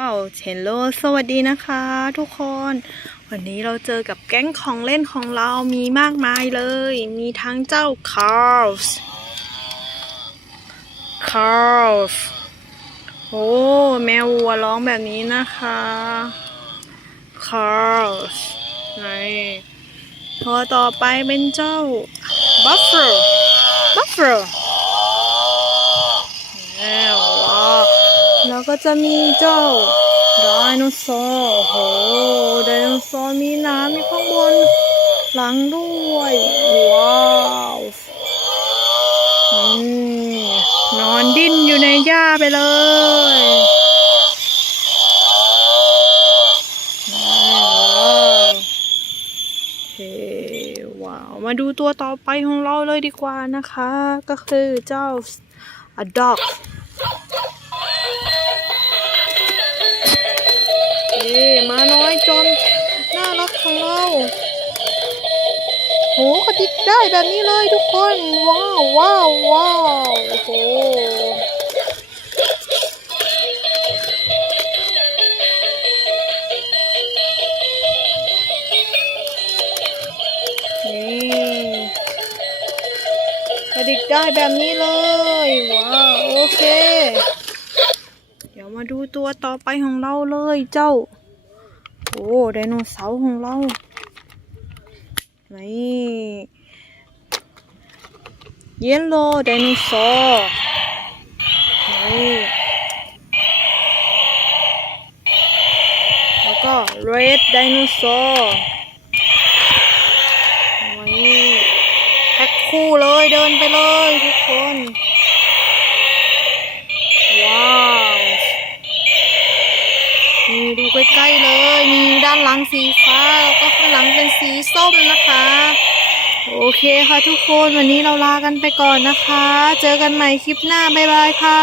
ว้าวเฮลโลสวัสดีนะคะทุกคน วันนี้เราเจอกับแก๊งของเล่นของเรามีมากมายเลย มีทั้งเจ้าคาร์สคาร์สโอ้แมววัวร้องแบบนี้นะคะคาร์สนี่ตัวต่อไปเป็นเจ้าบัฟเฟอร์บัฟเฟอร์แล้วว้าว แล้วก็ จะมีเจ้าไดโนเสาร์โอ้โหไดโนเสาร์มีน้ำมีข้างบนหลังด้วย ว้าวอืมนอนดิ้นอยู่ในหญ้าไปเลยว้าวโอเคว้าว มาดูตัวต่อไปของเราเลยดีกว่านะคะ ก็คือเจ้า a dog จนน่ารักของเราโหกระดิกได้แบบนี้เลยทุกคน ว้าวว้าวว้าวโอ้โหนี่กระดิกได้แบบนี้เลย ว้าวโอเค เดี๋ยวมาดูตัวต่อไปของเราเลยเจ้า โอ้ไดโนเสาร์ของเรานี่เยลโลไดโนเสาร์นี่แล้วก็เรดไดโนเสาร์นี่แพ็คคู่เลยเดินไปเลยทุกคน นี่ดูใกล้ๆเลย มีด้านหลังสีฟ้าแล้วก็ข้างหลังเป็นสีส้มนะคะ โอเคค่ะทุกคนวันนี้เราลากันไปก่อนนะคะ เจอกันใหม่คลิปหน้า บ๊ายบายค่ะ